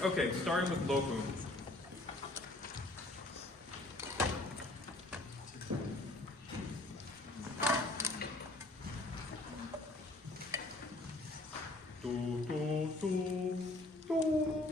Okay, starting with locum. Do, do, do, do.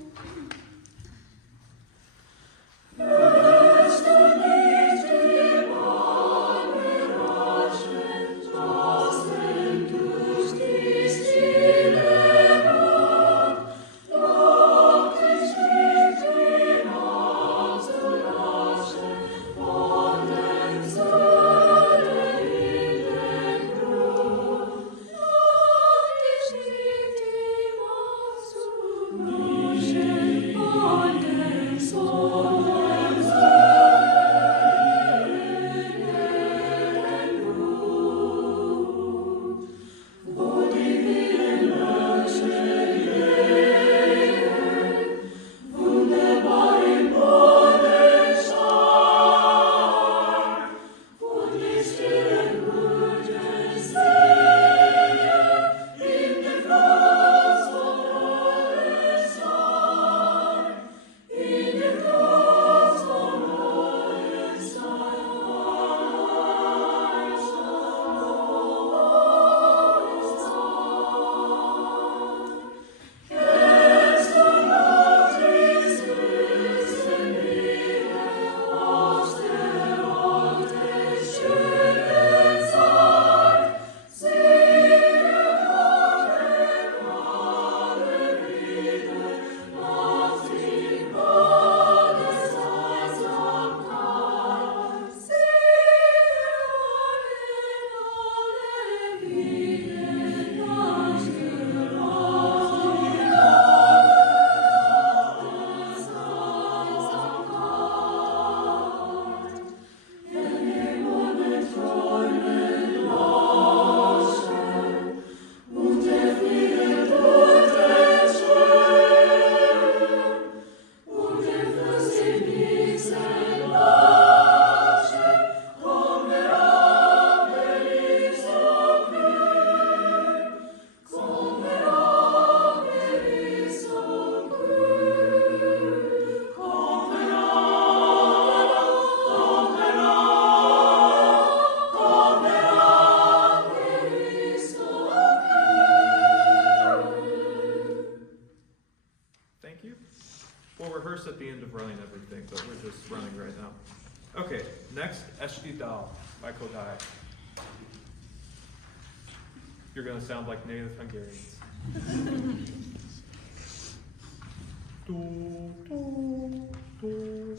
At the end of running everything, but we're just running right now. Okay, next, Esti Dal by Kodai. You're going to sound like native Hungarians. Do, do, do.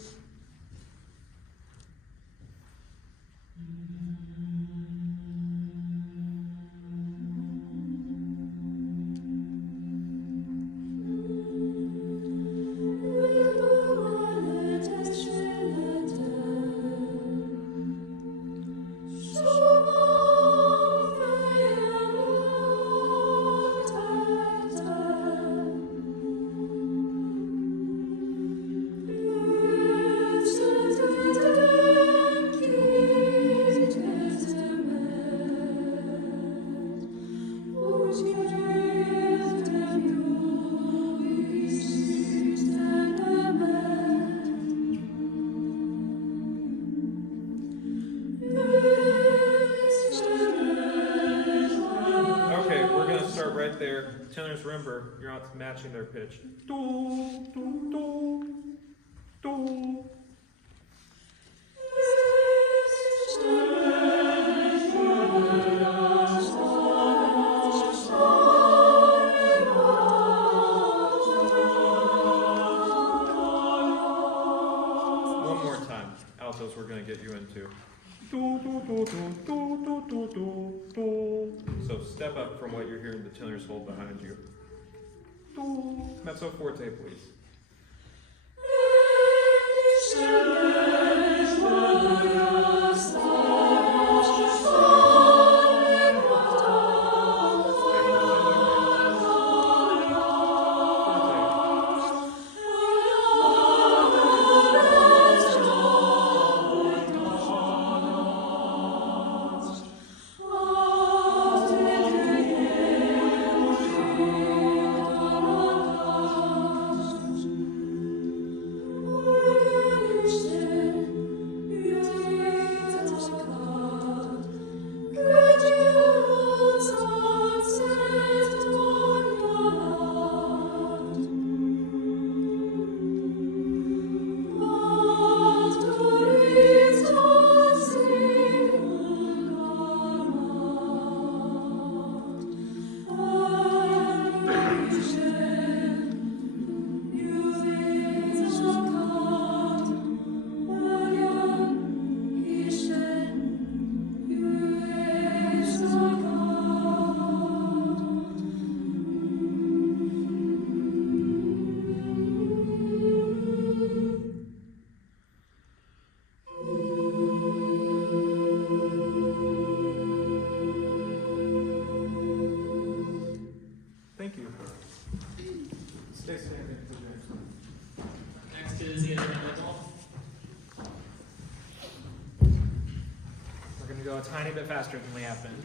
There, tenors, remember, you're not matching their pitch. Do, do, do, do. One more time. Altos, we're going to get you into. Do, do, do, do, do, do, do, do, do. So step up from what you're hearing the tenors hold behind you. Do. Mezzo forte, please. Next is the intermittent. We're going to go a tiny bit faster than we have been.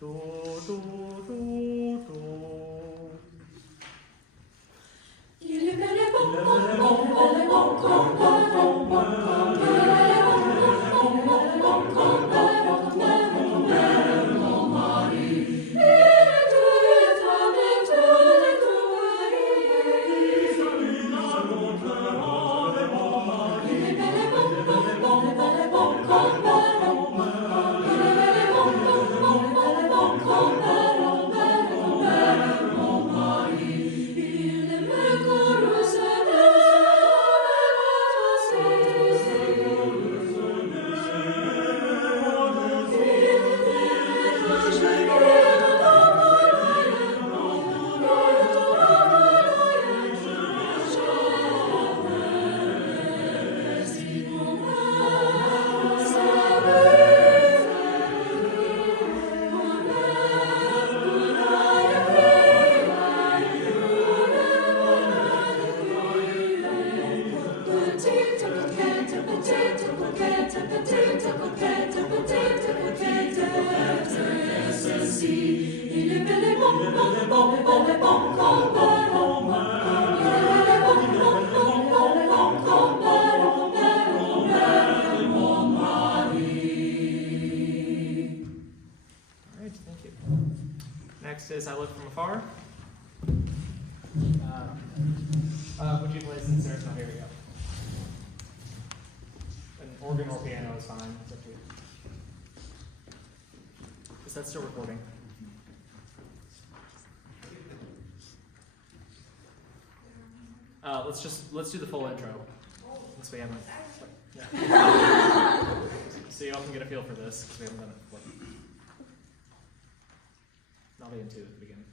Do, do, do, do. Next is I Look From Afar. Would you play since there's no here we go. An organ or piano is fine. It's up to you. Is that still recording? Let's do the full intro. Since we haven't. Yeah. So you all can get a feel for this because we haven't done it before. Not even two at the beginning.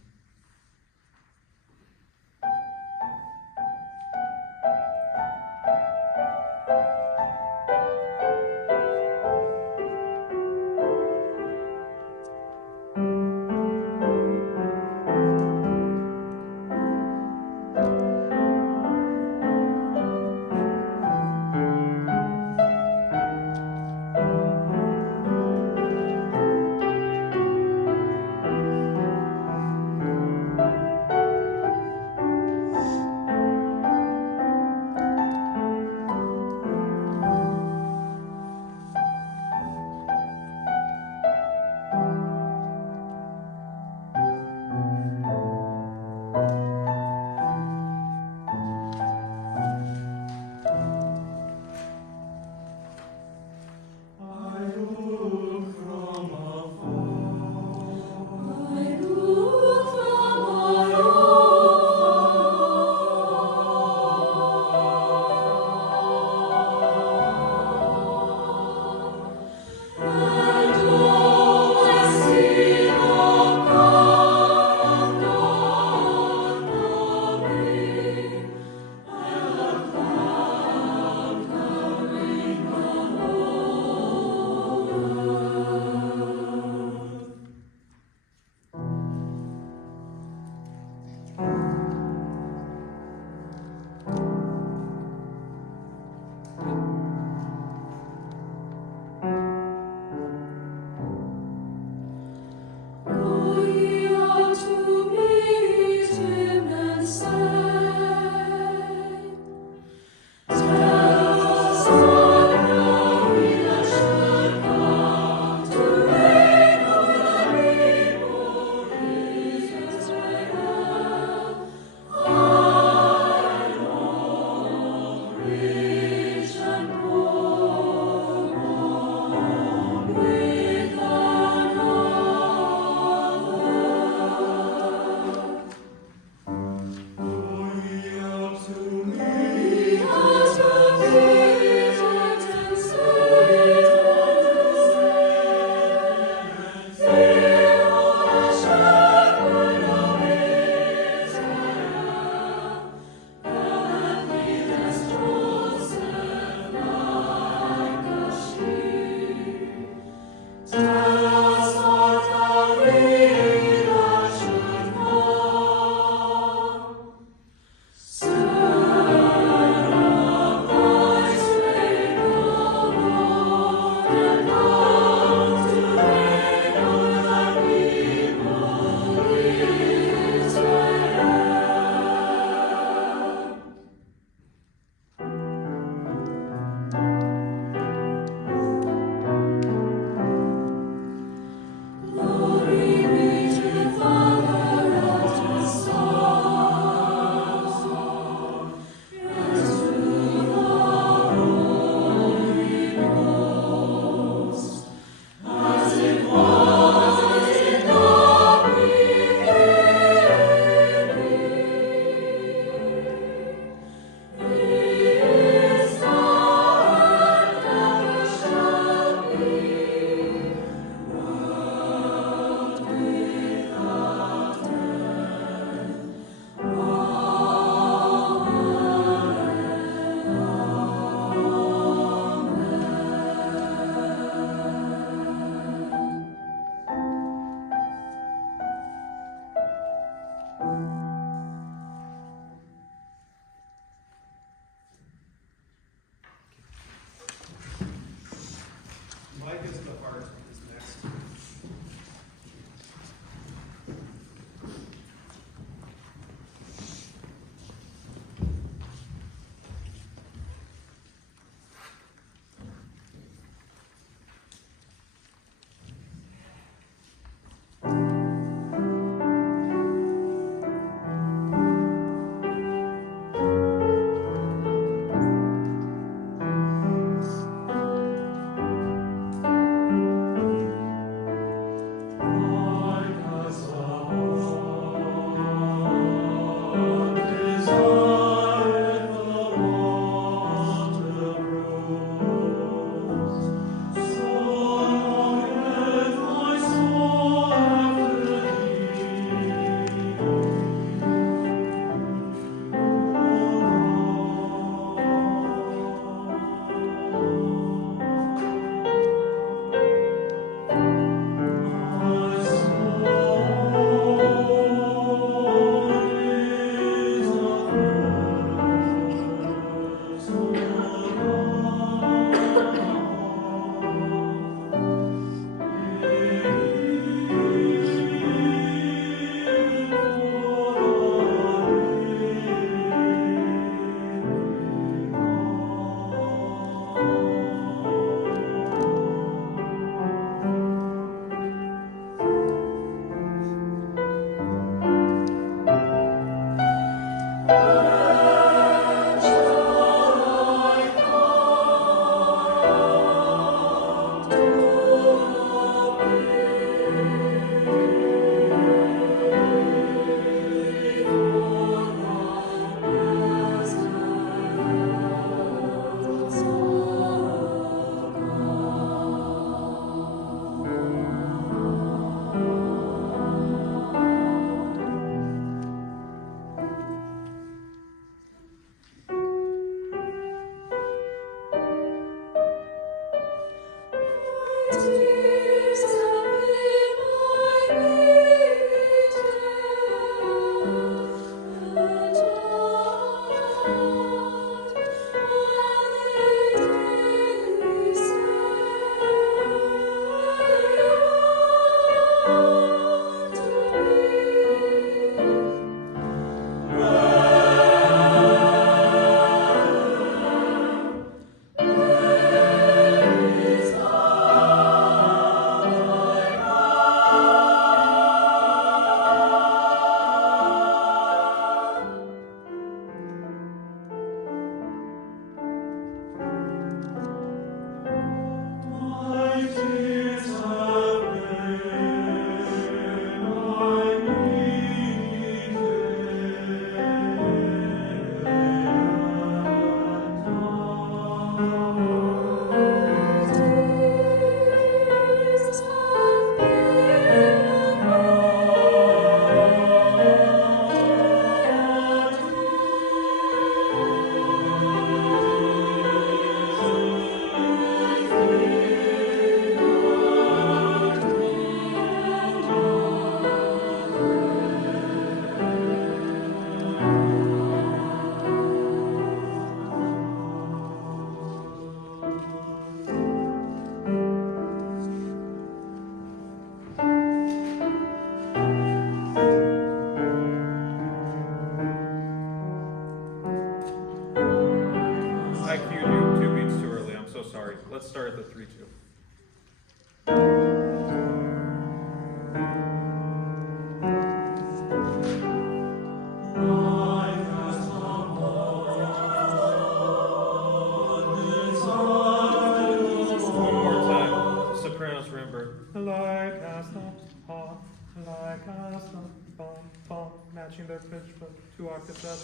matching their pitch, but 2 octaves up.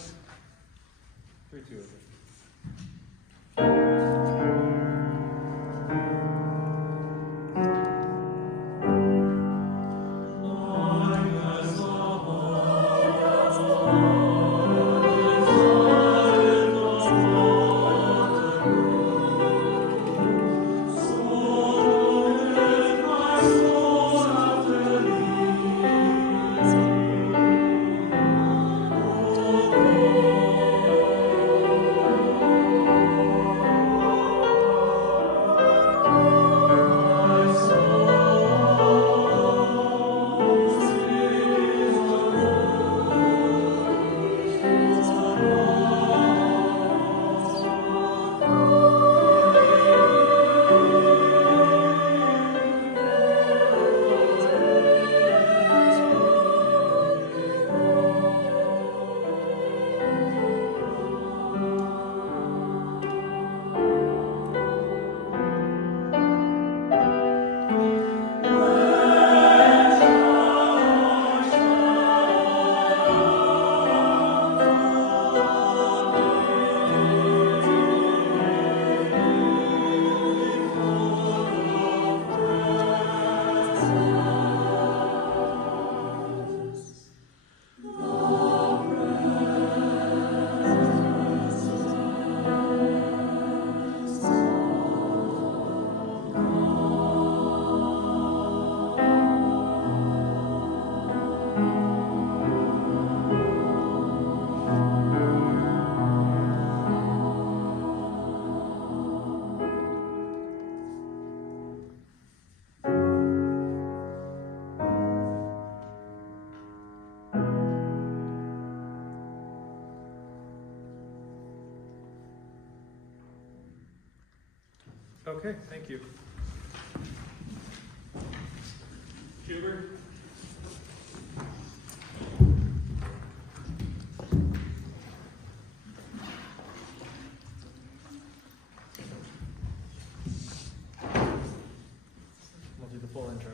3-2 again. Okay, thank you. Huber? We'll do the full intro.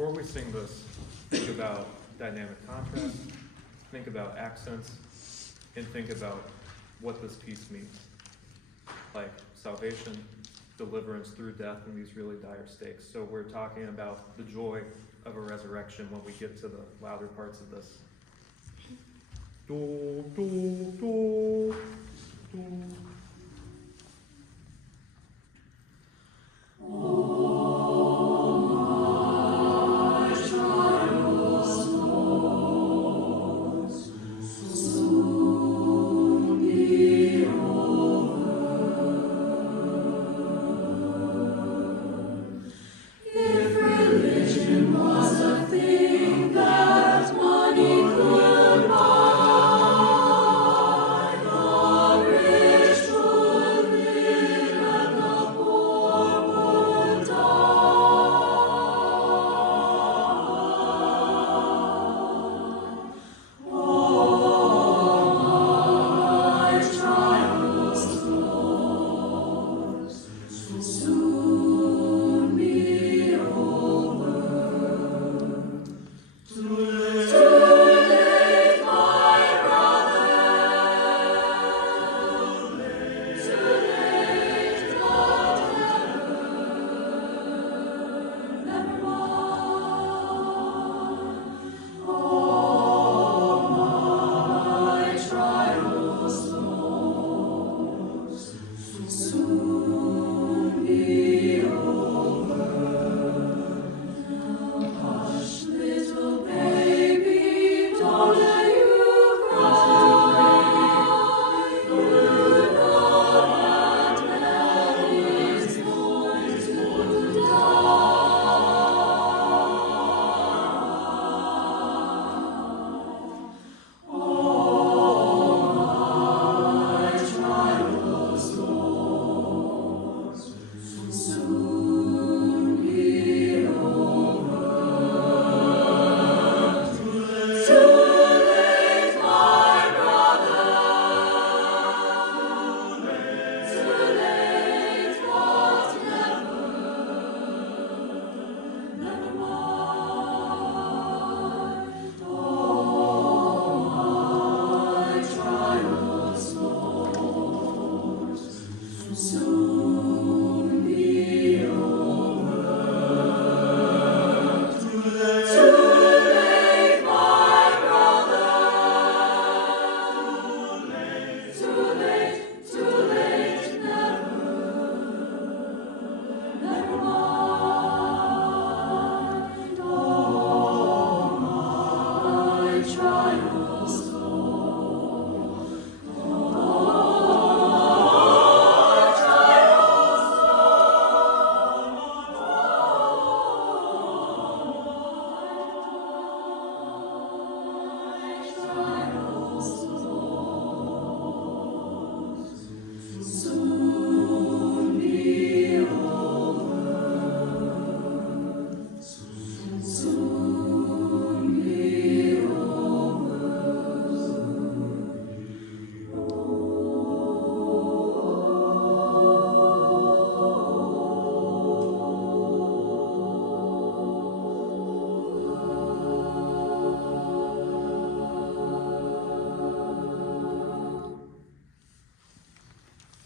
before we sing this, think about dynamic contrast, think about accents, and think about what this piece means. Like salvation, deliverance through death in these really dire stakes. So we're talking about the joy of a resurrection when we get to the louder parts of this. Do, do, do, do.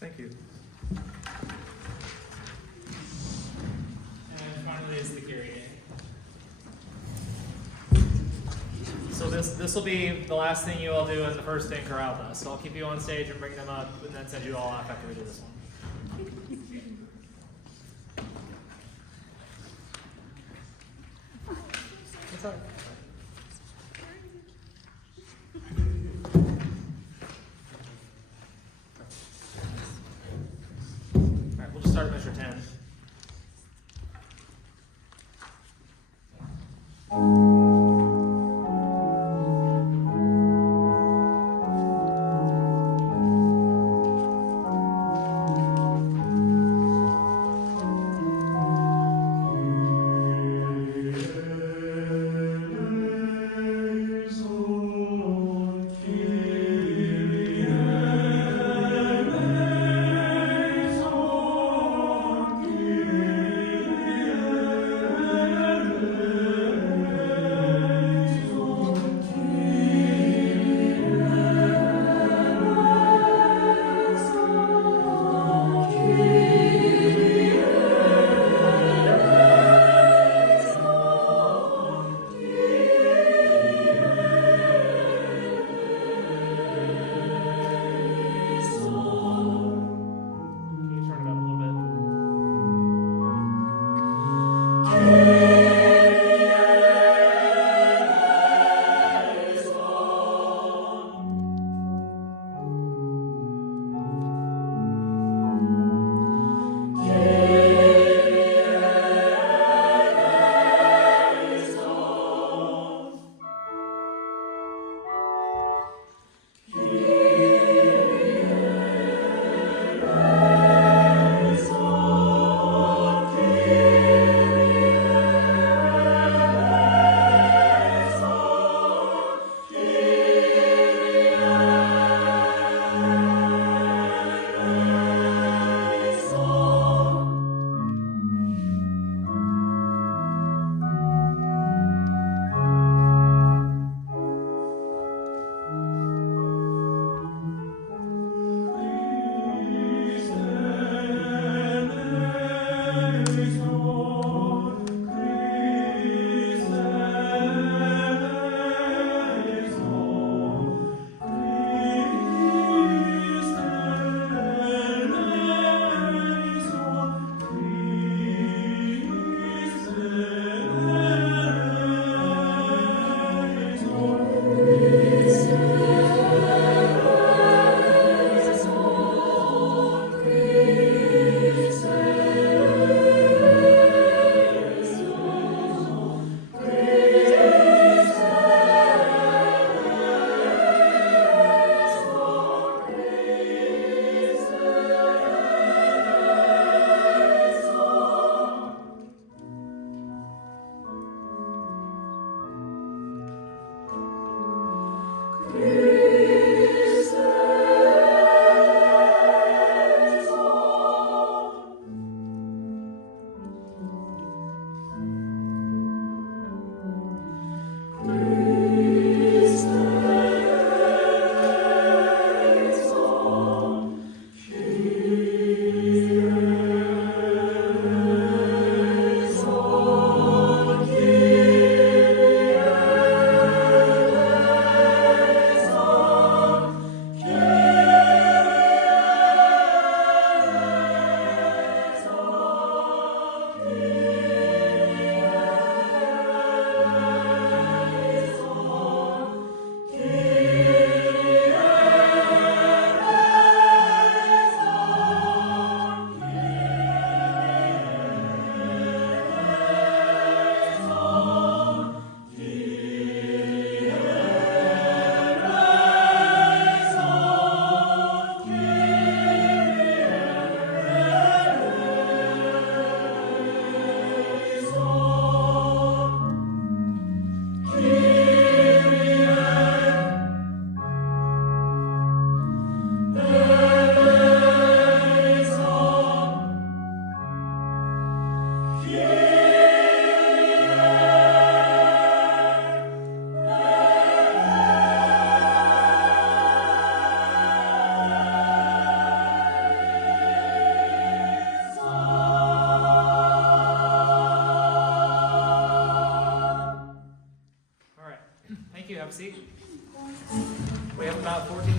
Thank you. And finally is the Kyrie. So this will be the last thing you all do in the first day in Choralda. So I'll keep you on stage and bring them up, and then send you all off after we do this one. What's up? All right, we'll just start at measure 10. Amen.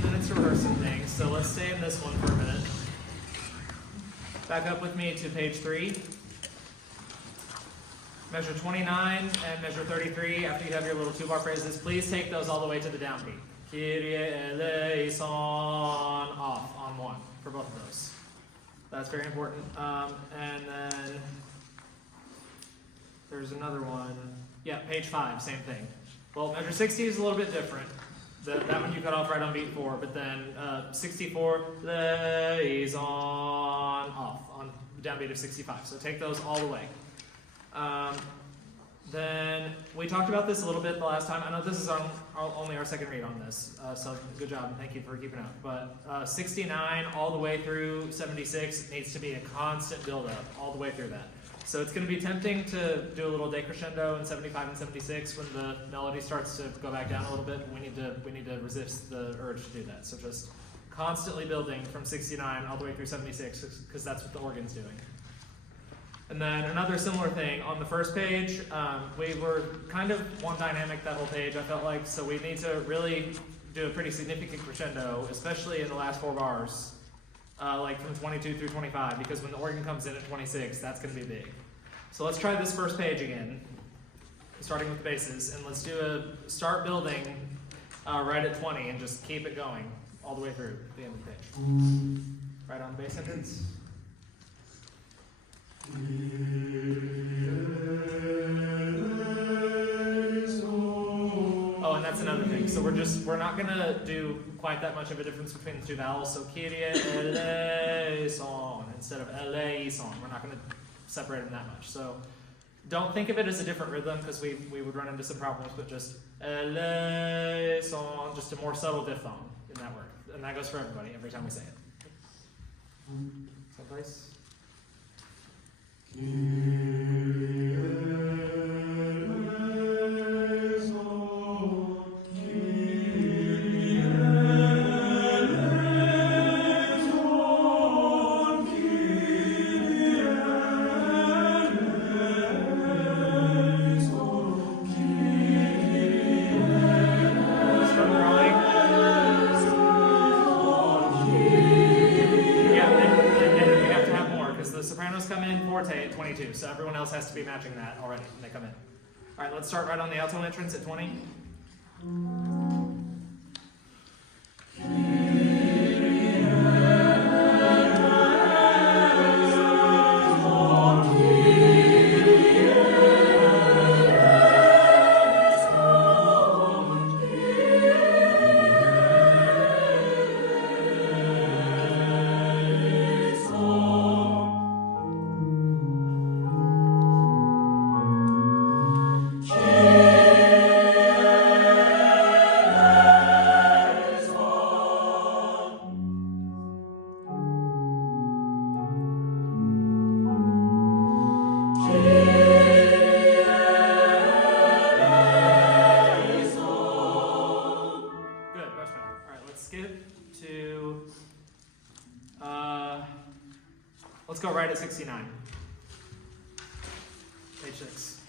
minutes to rehearse some things, so let's stay in this one for a minute. Back up with me to page 3. Measure 29 and measure 33. After you have your little 2-bar phrases, please take those all the way to the downbeat. Kyrie eleison, off on 1 for both of those. That's very important. And then there's another one. Yeah, page 5, same thing. Well, measure 60 is a little bit different. That one you cut off right on beat 4, but then 64, liaison, off on downbeat of 65. So take those all the way. Then we talked about this a little bit the last time. I know this is only our second read on this, so good job. Thank you for keeping up. But 69 all the way through 76 needs to be a constant build-up all the way through that. So it's going to be tempting to do a little decrescendo in 75 and 76 when the melody starts to go back down a little bit. We need to resist the urge to do that. So just constantly building from 69 all the way through 76 because that's what the organ's doing. And then another similar thing on the first page, we were kind of one dynamic that whole page, I felt like, so we need to really do a pretty significant crescendo, especially in the last 4 bars, like from 22 through 25, because when the organ comes in at 26, that's going to be big. So let's try this first page again, starting with basses, and let's do a start building right at 20 and just keep it going all the way through the end of the page. Right on the bass entrance. Oh, and that's another thing. So we're not gonna do quite that much of a difference between the 2 vowels. So Kyrie eleison instead of eleison. We're not gonna separate them that much. So don't think of it as a different rhythm because we would run into some problems, but just eleison, just a more subtle diphthong in that word. And that goes for everybody every time we say it. Someplace. So everyone else has to be matching that already when they come in. All right, let's start right on the alto entrance at 20. Let's go right at 69. Page 6.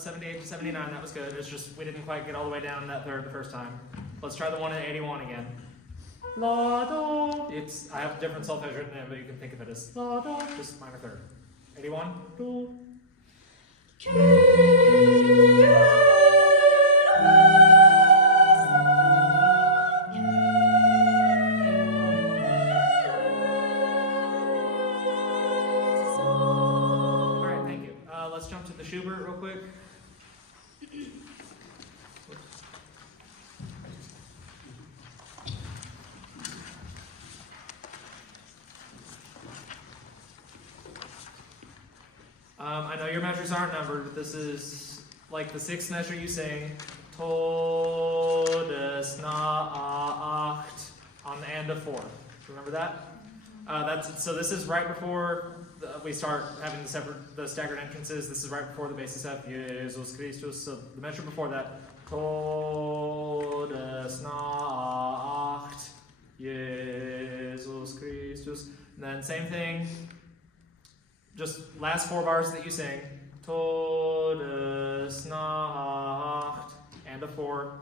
78 to 79, that was good. It's just we didn't quite get all the way down that third the first time. Let's try the one in 81 again. La do. I have different solfege written in, but you can think of it as la do, just minor third. 81. Do. All right, thank you. Let's jump to the Schubert real quick. I know your measures aren't numbered, but this is like the sixth measure you sing. Todes na acht on the end of 4. Remember that? So this is right before we start having the staggered entrances. This is right before the basis F, Jesus Christus. So the measure before that, Todes na acht, Jesus Christus. And then same thing. Just last 4 bars that you sing. Todes Nacht, and a 4.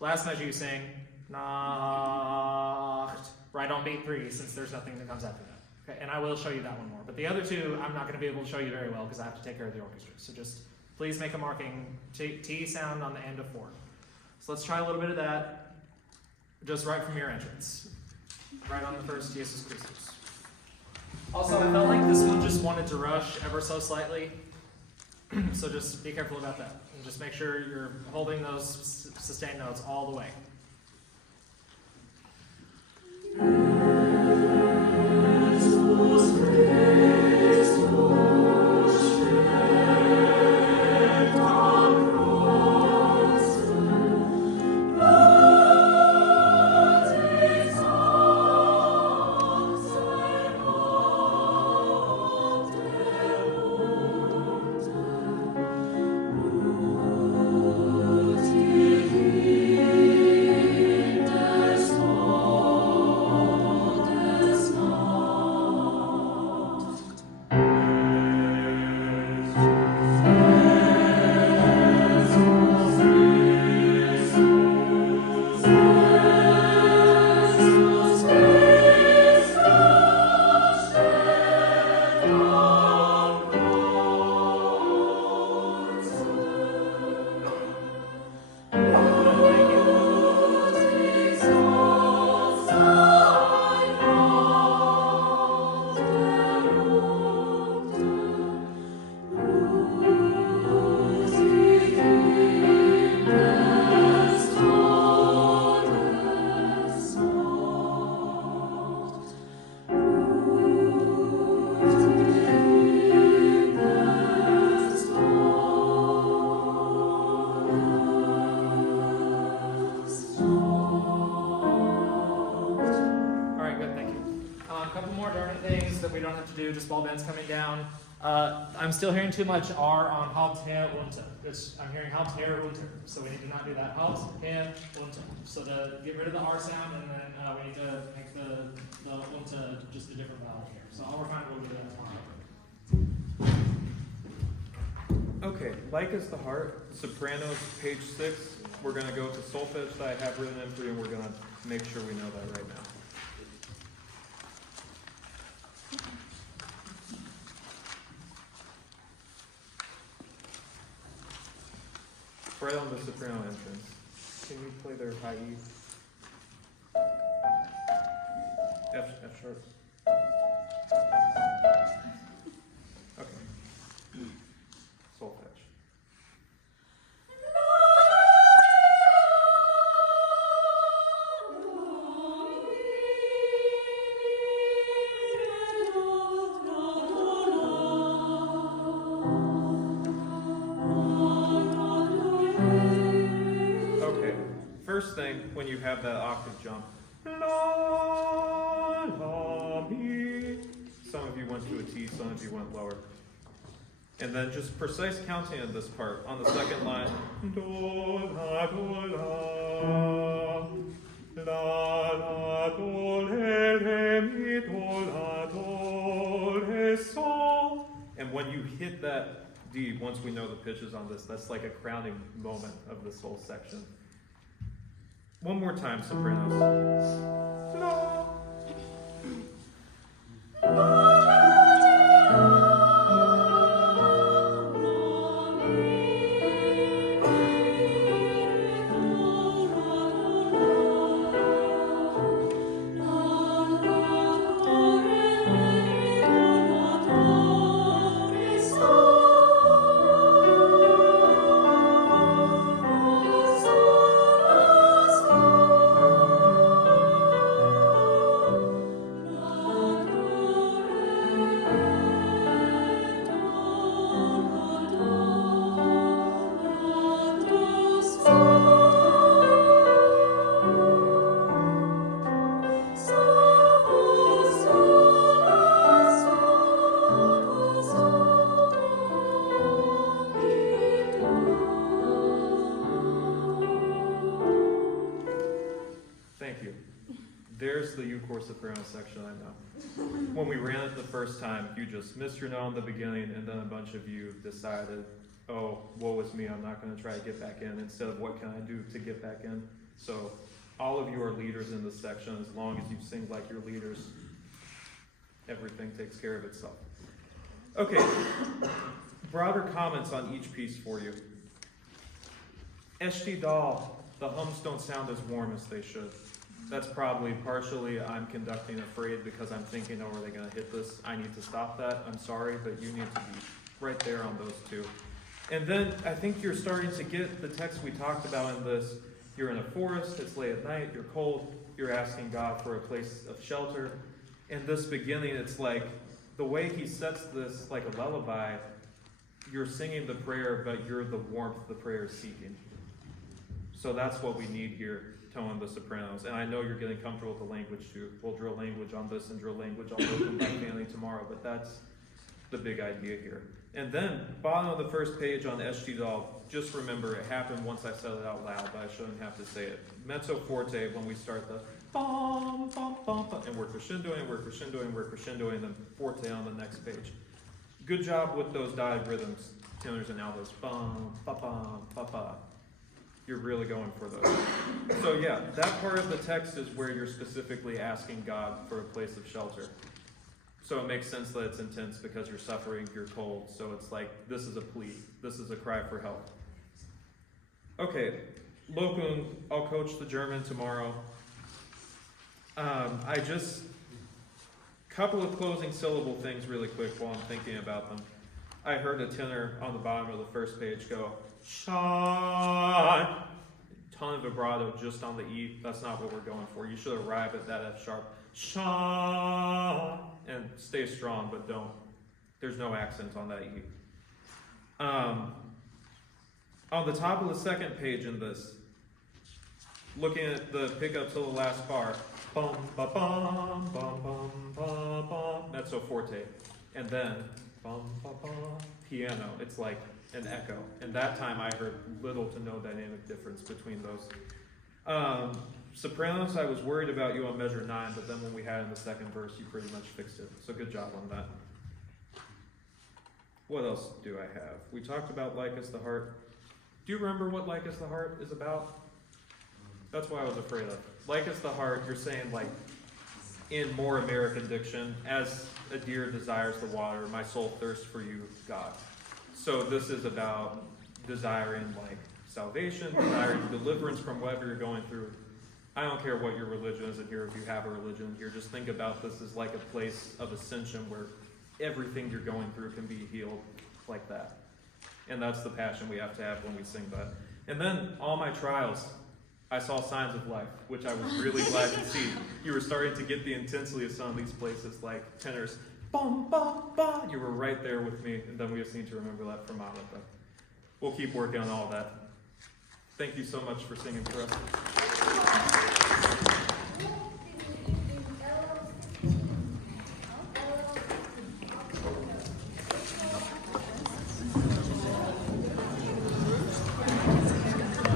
Last measure you sing. Nacht. Right on beat 3, since there's nothing that comes after that. Okay, and I will show you that one more. But the other 2, I'm not going to be able to show you very well because I have to take care of the orchestra. So just please make a marking T sound on the end of 4. So let's try a little bit of that. Just right from your entrance. Right on the first Jesus Christus. Also, I felt like this one just wanted to rush ever so slightly, so just be careful about that. And just make sure you're holding those sustained notes all the way. Just ball bends coming down. I'm still hearing too much R on halt, her, unter. I'm hearing halt, her, unter. So we need to not do that. Halt, her, unter. So to get rid of the R sound, and then we need to make the unter just a different vowel here. So I'll refine what we'll do that tomorrow. Okay, like is the heart. Sopranos, page 6. We're going to go to solfege that I have written in for you, and we're going to make sure we know that right now. Right on the soprano entrance. Can you play their high E? F sharp. Okay. Solfege. First thing, when you have that octave jump, la, la, mi. Some of you went to a T, some of you went lower. And then just precise counting of this part. On the second line, do, la, do, le, mi, do, la, do, le, sol. And when you hit that D, once we know the pitches on this, that's like a crowning moment of this whole section. One more time, sopranos. La. Thank you. There's the U-Core soprano section, I know. When we ran it the first time, you just missed your note in the beginning, and then a bunch of you decided, oh, woe is me, I'm not going to try to get back in, instead of what can I do to get back in. So all of you are leaders in this section. As long as you sing like you're leaders, everything takes care of itself. Okay, broader comments on each piece for you. Eshti Dal, the hums don't sound as warm as they should. That's probably partially I'm conducting afraid because I'm thinking, oh, are they going to hit this? I need to stop that. I'm sorry, but you need to be right there on those two. And then I think you're starting to get the text we talked about in this. You're in a forest, it's late at night, you're cold, you're asking God for a place of shelter. In this beginning, it's like the way he sets this like a lullaby, you're singing the prayer, but you're the warmth the prayer is seeking. So that's what we need here, tone the sopranos. And I know you're getting comfortable with the language too. We'll drill language on this and drill language on Locum by Family tomorrow, but that's the big idea here. And then, bottom of the first page on Eshti Dal, just remember it happened once I said it out loud, but I shouldn't have to say it. Mezzo forte, when we start the bum, bum, bum, bum, and we're crescendoing, we're crescendoing, we're crescendoing, then forte on the next page. Good job with those dive rhythms, tenors and altos. Bum, ba, bum, ba, ba. You're really going for those. So yeah, that part of the text is where you're specifically asking God for a place of shelter. So it makes sense that it's intense because you're suffering, you're cold. So it's like, this is a plea. This is a cry for help. Okay, Locum, I'll coach the German tomorrow. Couple of closing syllable things really quick while I'm thinking about them. I heard a tenor on the bottom of the first page go, shine. Ton of vibrato just on the E. That's not what we're going for. You should arrive at that F sharp. Shine. And stay strong, but don't. There's no accent on that E. On the top of the second page in this, looking at the pickup till the last bar, bum ba bum bum bum ba bum, mezzo forte, and then bum ba bum, piano. It's like an echo, and that time I heard little to no dynamic difference between those. Sopranos, I was worried about you on measure 9, but then when we had in the second verse, you pretty much fixed it. So good job on that. What else do I have? We talked about Like As the Heart. Do you remember what Like As the Heart is about? That's what I was afraid of. Like As the Heart, you're saying like, in more American diction, as a deer desires the water, my soul thirsts for you, God. So this is about desiring like salvation, desiring deliverance from whatever you're going through. I don't care what your religion is in here, if you have a religion here, just think about this as like a place of ascension where everything you're going through can be healed like that. And that's the passion we have to have when we sing that. And then, all my trials, I saw signs of life, which I was really glad to see. You were starting to get the intensity of some of these places, like tenors, bum, bum, bum. You were right there with me, and then we just need to remember that from Monica. We'll keep working on all that. Thank you so much for singing for us.